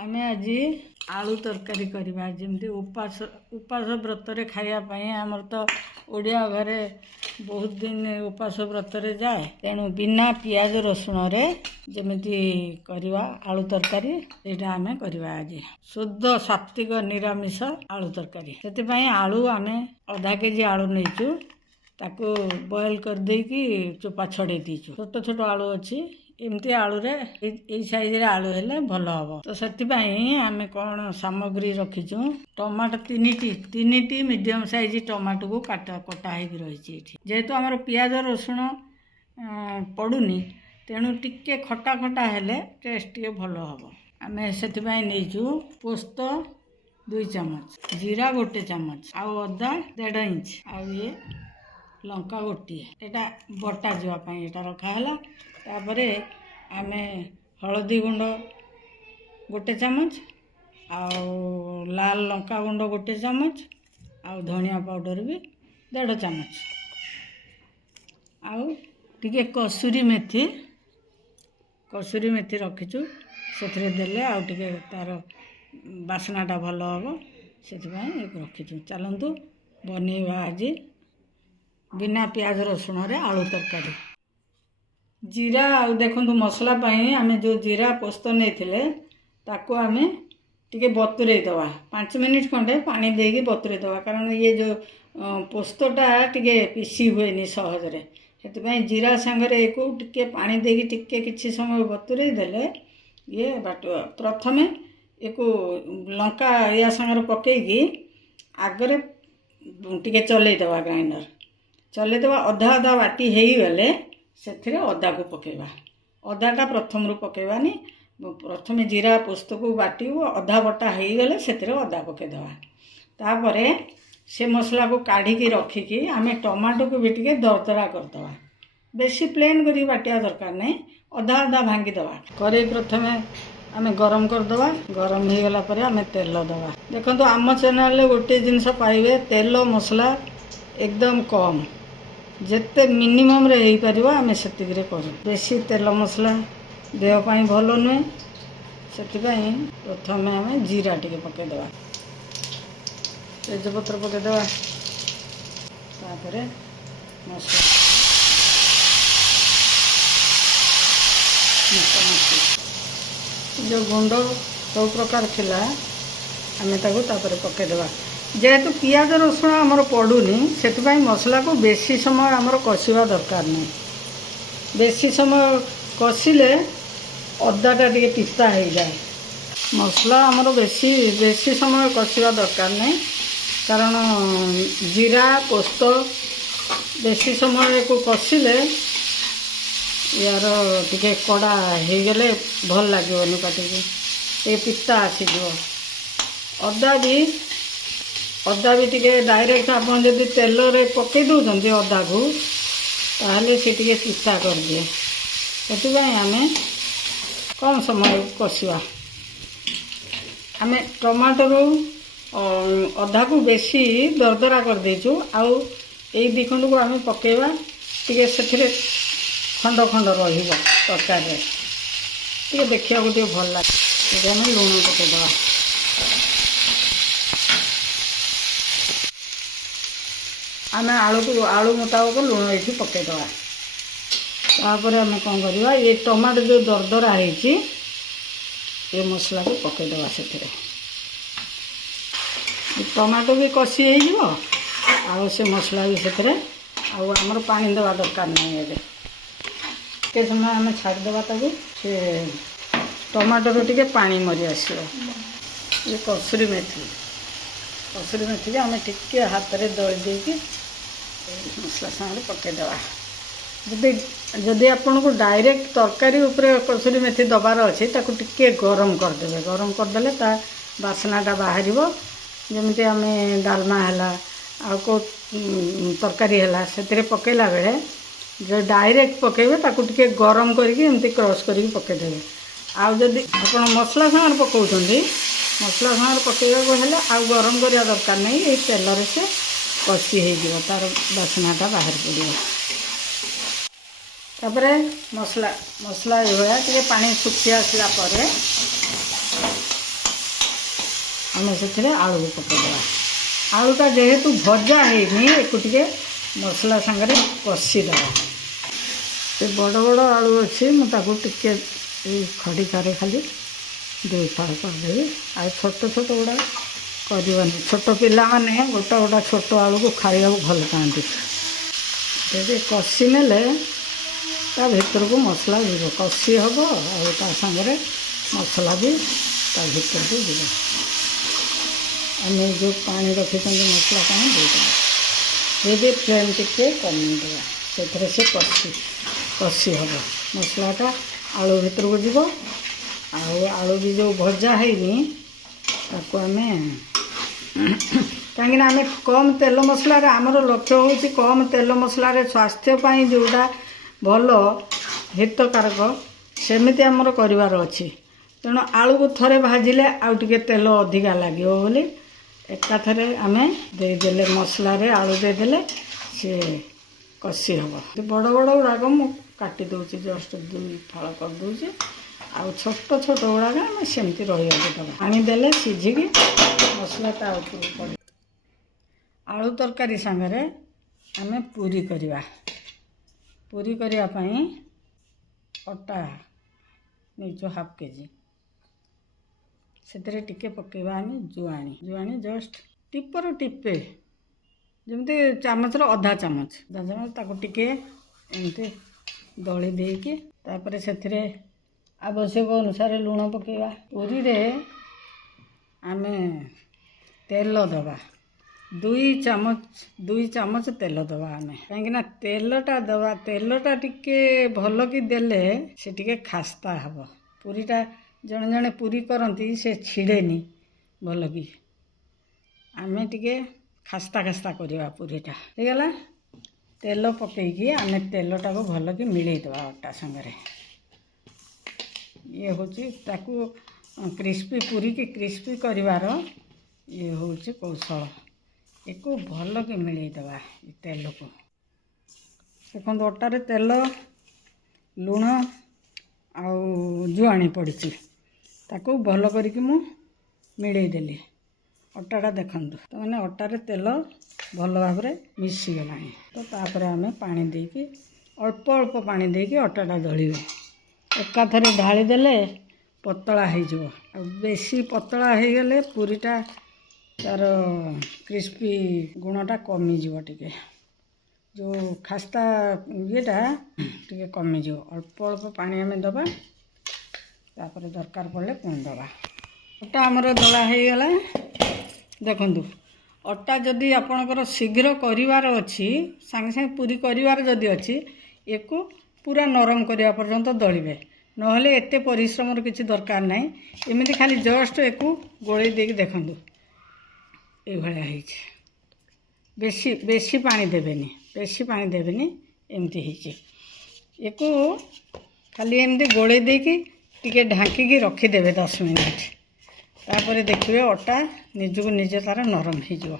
आमे आज आलू तरकारी करवा जमी उपास उपास व्रत खायापी आमर तो ओडिया घरे बहुत दिन उपास व्रत जाए तेणु बिना पियाज रसुण रे जमिति करवा आलू तरकारी एटा आमे करवा आज शुद्ध सात्विक निरामिष आलू तरकारी से आलू आमे आधा केजी आलू नहींचु ताको बॉयल कर देकी चोपा छड़े दीचु छोट छोट आलू अच्छी एमती आलू रे ए साइज रे आलू हेले भल हम तो से आमे कौन सामग्री रखीचु टमाटो तीन मीडियम साइज टमाटो को कटा रही जेहेतु आमर पियाज रसुण पड़ुनी तेणु टिके खटा खटा हेले टेस्ट टे भल हम आमे से नहींचु पोस्त 2 चामच जीरा 1 चामच आउ अदा 1.5 इंच आउ ये लंका गोटे एटा बटा जावाई एटा रखाला तापरे आमे हलदी गुंड 1 चामच आउ लाल लंका गुंड 1 चामच आउ धनिया पाउडर भी 1.5 चामच आउ टिके कसूरी मेथी रखीचु से देले आउ टिके तार बासनाटा भल हम से रखीचु चलतु बनैबा आज बिना प्याज रसुण रे आलू तरकारी जीरा आउ देखंतु मसला पई आमे जो जीरा पोस्त नेथिले ताको आमे टिके बतुरे दवा 5 मिनिट खंडे पानी देकी बतुरे दवा कारण ये जो पोस्तटा टिके पिसी हुएनी सहज रे सेति पई जीरा संगरे एको टिके पानी देकी टिके किछि समय बतुरे देले ये बाटो प्रथमे एको लंका या संगरे पकेकी आगरे टिके चले दवा ग्राइंडर चले देवा अधा अधा बाटी हो गले से अदा को पकेबा अदाटा प्रथम रू पकेबानी प्रथम जीरा पोस्त को बाटी अधा बटा हो गले से अदा पकेदेवा तापरे से मसला को काढ़ी रखिकी आमे टमाटो को भी टिके दरदरा करदवा बेसी प्लेन करी बाटिया दरकार नहीं अधा अधा भांगी दवा करे प्रथमे आमे गरम करदवा गरम हो गला परे आमे तेल दवा देखंतु आम चैनल गोटे जिनस पाइबे तेल मसला एकदम कम जेते मिनिमम रे हो पार आम से करूँ बेसी तेल मसला देहपाई भल नुहे से प्रथम आम जीरा टे पकईदे तेजपत्र पकईदे मसला जो गुंड सब प्रकार थिला आम पकईदे जेहेतु पियाज रसुण आमर पड़ूनी से मसला को बेसी समय आमर कषिबा दरकार नहीं बेसी समय कषिले अदाटा टिके पिता हो जाए मसला आमर बेसी समय कषिबा दरकार नहीं कारण जीरा पोस्त बेसी समय को कषिले यार टिके कड़ा हो गले भल लगे पाटिकी टे पिता आसीज अदा भी टिके डायरेक्ट आप जब तेल रे पकई दौरान अदा को ताहले से टिके पिता कर दिए से आम कम समय कषिबा आम टमाटर अदा को बेसी दरदरा कर देचु आउ ए दी खंड को आम पकेबा टिके से खंड खंड रहिबो तरकारी टिके देखिया को टिके भल लगे आम लुण पकईदवा आम आलू मुताबक लुण ये पकईदवा तापर आम कौन करवा ये टमाटो जो दरदरा है ये मसला को पकईदवा से टमाटो भी कषि हो से मसला भी से आमर पानी देवा दरकार नहीं है समय आम छाड़देवा ताकू से टमाटर टिके पानी मरी आसो ये कसूरी मेथी आम टिके हाथ में दली देकी मसला सागर पकईदे जदि आपन को डायरेक्ट तरकारी उपरे कसूरी मेथी दबार अच्छे ताकू टिके गरम करदे गरम करदेले ता बासनाटा बाहर जमी आम डालमा है आ को तरकारी है से पकेला बेले जो डायरेक्ट पकेबे ताकू टिके गरम करके एमती क्रश करके पकईदेवे आउ जदि आप मसला सागर पकाउछंती मसला सागर पकईबा हेले आउ गरम करिया दरकार नहीं ये तेल से कषि हो तार बासनाटा बाहर पड़ो तापरे मसला मसला ये टिके पानी सुखी आसला ଆମେ ସେଥିରେ ଆଳୁକୁ ପକାଇଦେବା। ଆଳୁଟା ଯେହେତୁ ଭଜା ହେଇନି ଏକୁ ଟିକେ ମସଲା ସାଙ୍ଗରେ କଷିଦେବା। ସେ ବଡ଼ ବଡ଼ ଆଳୁ ଅଛି, ମୁଁ ତାକୁ ଟିକେ ଏଇ ଖଡ଼ିକାରେ ଖାଲି 2 ଫାଳ କରିଦେବି। ଆଉ ଛୋଟ ଛୋଟ ଗୁଡ଼ା କରିବନି, ଛୋଟ ପିଲାମାନେ ଗୋଟା ଗୋଟା ଛୋଟ ଆଳୁକୁ ଖାଇବାକୁ ଭଲ ପାଆନ୍ତି। ଯଦି କଷି ନେଲେ ତା ଭିତରକୁ ମସଲା ଯିବ, କଷି ହେବ ଆଉ ତା ସାଙ୍ଗରେ ମସଲା ବି ତା ଭିତରକୁ ଯିବ। ଆମେ ଯେଉଁ ପାଣି ରଖିଛନ୍ତି ମସଲା ପାଣି ଦେଇଦେବା, ଯଦି ଫ୍ଲେମ୍ ଟିକେ କମେଇଦେବା, ସେଥିରେ ସେ କଷି ହେବ, ମସଲାଟା ଆଳୁ ଭିତରକୁ ଯିବ। ଆଉ ଆଳୁ ବି ଯେଉଁ ଭଜା ହେଇନି ତାକୁ ଆମେ କାହିଁକିନା ଆମେ କମ୍ ତେଲ ମସଲାରେ, ଆମର ଲକ୍ଷ୍ୟ ହେଉଛି କମ୍ ତେଲ ମସଲାରେ ସ୍ୱାସ୍ଥ୍ୟ ପାଇଁ ଯେଉଁଟା ଭଲ ହିତକାରକ ସେମିତି ଆମର କରିବାର ଅଛି। ତେଣୁ ଆଳୁକୁ ଥରେ ଭାଜିଲେ ଆଉ ଟିକେ ତେଲ ଅଧିକା ଲାଗିବ ବୋଲି ଏକାଥରେ ଆମେ ଦେଇଦେଲେ, ମସଲାରେ ଆଳୁ ଦେଇଦେଲେ ସିଏ କଷି ହେବ। ବଡ଼ ବଡ଼ ଗୁଡ଼ାକ ମୁଁ କାଟି ଦେଉଛି, ଜଷ୍ଟ 2 ଫାଳ କରିଦେଉଛି। ଆଉ ଛୋଟ ଛୋଟ ଗୁଡ଼ାକ ଆମେ ସେମିତି ରହିବାକୁ ଦେବା। ପାଣି ଦେଲେ ସିଝିକି ମସଲା ତା ଉପରକୁ ପଡ଼ିବ। ଆଳୁ ତରକାରୀ ସାଙ୍ଗରେ ଆମେ ପୁରୀ କରିବା। ପୁରୀ କରିବା ପାଇଁ ଅଟା ନେଇଛୁ 1/2 କେଜି। ସେଥିରେ ଟିକେ ପକାଇବା ଆମେ ଜୁଆଣି ଜଷ୍ଟ ଟିପରୁ ଟିପେ, ଯେମିତି ଚାମଚର ଅଧା ଚାମଚ ତାକୁ ଟିକେ ଏମିତି ଦଳି ଦେଇକି ତାପରେ ସେଥିରେ ଆବଶ୍ୟକ ଅନୁସାରେ ଲୁଣ ପକାଇବା। ପୁରୀରେ ଆମେ ତେଲ ଦେବା, 2 ଚାମଚ ତେଲ ଦେବା ଆମେ, କାହିଁକିନା ତେଲଟା ଟିକେ ଭଲ କି ଦେଲେ ସେ ଟିକେ ଖାସ୍ତା ହେବ। ପୁରୀଟା ଜଣେ ଜଣେ ପୁରୀ କରନ୍ତି ସେ ଛିଡ଼େନି ଭଲ କି, ଆମେ ଟିକେ ଖାସ୍ତା କରିବା ପୁରୀଟା। ହେଇଗଲା, ତେଲ ପକାଇକି ଆମେ ତେଲଟାକୁ ଭଲ କି ମିଳେଇ ଦେବା ଅଟା ସାଙ୍ଗରେ। ଇଏ ହେଉଛି ତାକୁ ପୁରୀକି କ୍ରିସ୍ପି କରିବାର ଇଏ ହେଉଛି କୌଶଳ। ଏକୁ ଭଲ କି ମିଳେଇ ଦେବା ଏ ତେଲକୁ। ଦେଖନ୍ତୁ ଅଟାରେ ତେଲ, ଲୁଣ ଆଉ ଜୁଆଣି ପଡ଼ିଛି, ତାକୁ ଭଲ କରିକି ମୁଁ ମିଳେଇ ଦେଲି। ଅଟାଟା ଦେଖନ୍ତୁ, ତାମାନେ ଅଟାରେ ତେଲ ଭଲ ଭାବରେ ମିଶିଗଲାଣି। ତ ତାପରେ ଆମେ ପାଣି ଦେଇକି ଅଳ୍ପ ପାଣି ଦେଇକି ଅଟାଟା ଦଳିବେ। ଏକାଥରେ ଢାଳି ଦେଲେ ପତଳା ହେଇଯିବ, ଆଉ ବେଶୀ ପତଳା ହେଇଗଲେ ପୁରୀଟା ତାର କ୍ରିସ୍ପି ଗୁଣଟା କମିଯିବ, ଟିକେ ଯେଉଁ ଖାସ୍ତା ଇଏଟା ଟିକେ କମିଯିବ। ଅଳ୍ପ ପାଣି ଆମେ ଦେବା, ତାପରେ ଦରକାର ପଡ଼ିଲେ ପୁଣି ଦେବା। ଅଟା ଆମର ଦଳା ହେଇଗଲା। ଦେଖନ୍ତୁ, ଅଟା ଯଦି ଆପଣଙ୍କର ଶୀଘ୍ର କରିବାର ଅଛି, ସାଙ୍ଗେ ସାଙ୍ଗେ ପୁରୀ କରିବାର ଯଦି ଅଛି, ୟାକୁ ପୁରା ନରମ କରିବା ପର୍ଯ୍ୟନ୍ତ ଦଳିବେ, ନହେଲେ ଏତେ ପରିଶ୍ରମର କିଛି ଦରକାର ନାହିଁ। ଏମିତି ଖାଲି ଜଷ୍ଟ ୟାକୁ ଗୋଳେଇ ଦେଇକି ଦେଖନ୍ତୁ, ଏଇଭଳିଆ ହେଇଛି। ବେଶୀ ପାଣି ଦେବେନି, ଏମିତି ହେଇଛି। ୟାକୁ ଖାଲି ଏମିତି ଗୋଳେଇ ଦେଇକି ଟିକେ ଢାଙ୍କିକି ରଖିଦେବେ 10 ମିନିଟ୍। ତାପରେ ଦେଖିବେ ଅଟା ନିଜକୁ ନିଜେ ତାର ନରମ ହେଇଯିବ।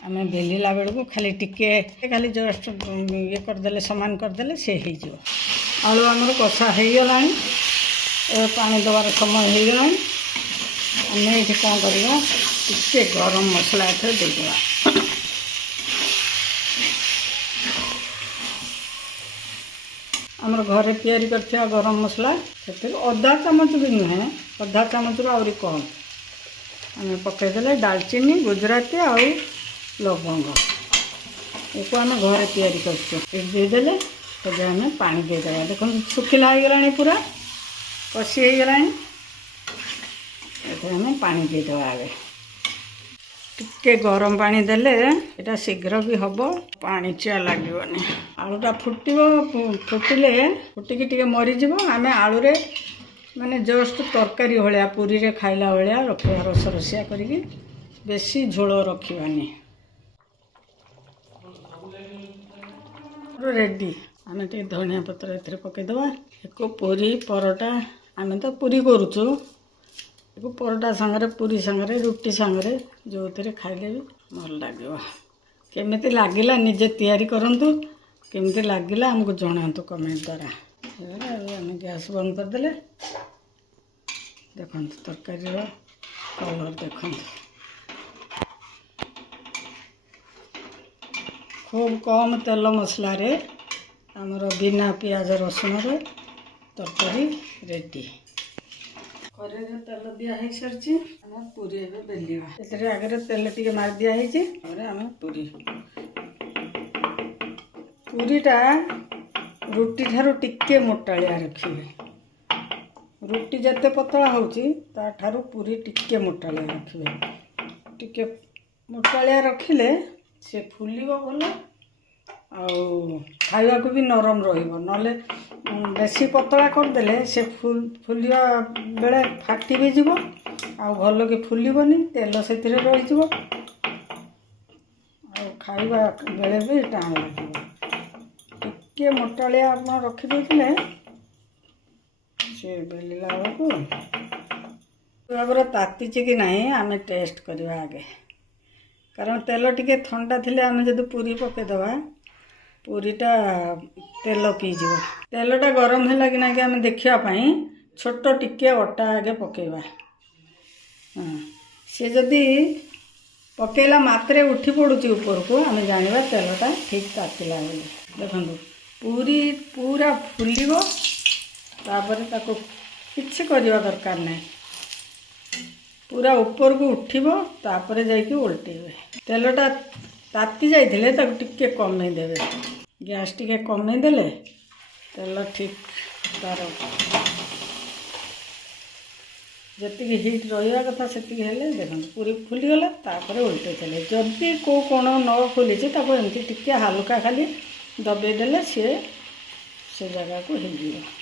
ଆମେ ବେଲିଲା ବେଳକୁ ଖାଲି ଟିକେ ଖାଲି ଜଷ୍ଟ ଇଏ କରିଦେଲେ, ସମାନ କରିଦେଲେ ସେ ହେଇଯିବ। ଆଳୁ ଆମର କଷା ହେଇଗଲାଣି, ପାଣି ଦେବାର ସମୟ ହେଇଗଲାଣି। ଆମେ ଏଠି କ'ଣ କରିବା, ଟିକେ ଗରମ ମସଲା ଏଥିରେ ଦେଇଦେବା। ଆମର ଘରେ ତିଆରି କରିଥିବା ଗରମ ମସଲା, ସେଥିରୁ ଅଧା ଚାମଚ ବି ନୁହେଁ, ଅଧା ଚାମଚରୁ ଆହୁରି କମ୍ ଆମେ ପକାଇଦେଲେ। ଡାଲଚିନି, ଗୁଜୁରାତି ଆଉ ଲବଙ୍ଗ, ୟାକୁ ଆମେ ଘରେ ତିଆରି କରିଛୁ। ଏଠି ଦେଇଦେଲେ, ଏବେ ଆମେ ପାଣି ଦେଇଦେବା। ଦେଖନ୍ତୁ ଶୁଖିଲା ହେଇଗଲାଣି, ପୁରା କଷି ହେଇଗଲାଣି। ଏଥିରେ ଆମେ ପାଣି ଦେଇଦେବା। ଏବେ ଟିକେ ଗରମ ପାଣି ଦେଲେ ଏଇଟା ଶୀଘ୍ର ବି ହେବ, ପାଣିଚିଆ ଲାଗିବନି। ଆଳୁଟା ଫୁଟିକି ଟିକେ ମରିଯିବ। ଆମେ ଆଳୁରେ ମାନେ ଜଷ୍ଟ ତରକାରୀ ଭଳିଆ, ପୁରୀରେ ଖାଇଲା ଭଳିଆ ରଖିବା, ରସିଆ କରିକି, ବେଶୀ ଝୋଳ ରଖିବାନି। ରେଡ଼ି। ଆମେ ଟିକେ ଧନିଆ ପତ୍ର ଏଥିରେ ପକାଇଦେବା। ୟାକୁ ପୁରୀ, ପରଟା, ଆମେ ତ ପୁରୀ କରୁଛୁ, ୟାକୁ ପରଟା ସାଙ୍ଗରେ, ପୁରୀ ସାଙ୍ଗରେ, ରୁଟି ସାଙ୍ଗରେ ଯେଉଁଥିରେ ଖାଇଲେ ବି ଭଲ ଲାଗିବ। କେମିତି ଲାଗିଲା ନିଜେ ତିଆରି କରନ୍ତୁ, କେମିତି ଲାଗିଲା ଆମକୁ ଜଣାନ୍ତୁ କମେଣ୍ଟ ଦ୍ୱାରା। ଆମେ ଗ୍ୟାସ୍ ବନ୍ଦ କରିଦେଲେ। ଦେଖନ୍ତୁ ତରକାରୀର कलर देखो खूब कम तेल मसला रे आमर बिना पियाज रसुण रे तरकारी रेडी कड़े तेल दिखाई सारी आम पूरी एवं बेलिया आगे तेल टे मार दिखाई आम पूरी पूरीटा रुटी ठारू टिके मोटालिया रखिए रुटी जते पतला होठारू पूरी टिके मोटालिया रखिए टिके मोटालिया रखिले से फुलिब भल खावा को भी नरम रहिबो नले बेसी पतला करदेले से फुलिया बेले फाटी भी जीवो आ भल के फुलिबनी तेल से रही खाइबा बेले भी टाण लगे टिके मोटालिया आप रखिदे से बेलिला बेलू भाव ताती कि नहीं आम टेस्ट करवा आगे कारण तेल टिके ठंडा थिले आम जब पूरी पकईदबा पूरीटा तेल पीजी तेलटा गरम है कि ना कि आम देखापी छोट टिके अटा आगे पकईबा सी जदि पकईला मात्रे उठी पड़ुची ऊपर को आम जाना तेलटा ठीक तातिला बोली देखो पूरी पूरा फुलिब तापर ताको किछि करवा दरकार नहीं पूरा ऊपर को उठिब तापर जाइए उल्टेबे तेलटा ताती जाइए ताको टिके कमे देवे गैस टिके कमे देले तेल ठीक तार जी हिट रहा कथा से देखो पूरी फुलीगला तापर उल्टे जदि को कोण न फुली एमती टिके हालुका खाली दबे देले से जगह को हो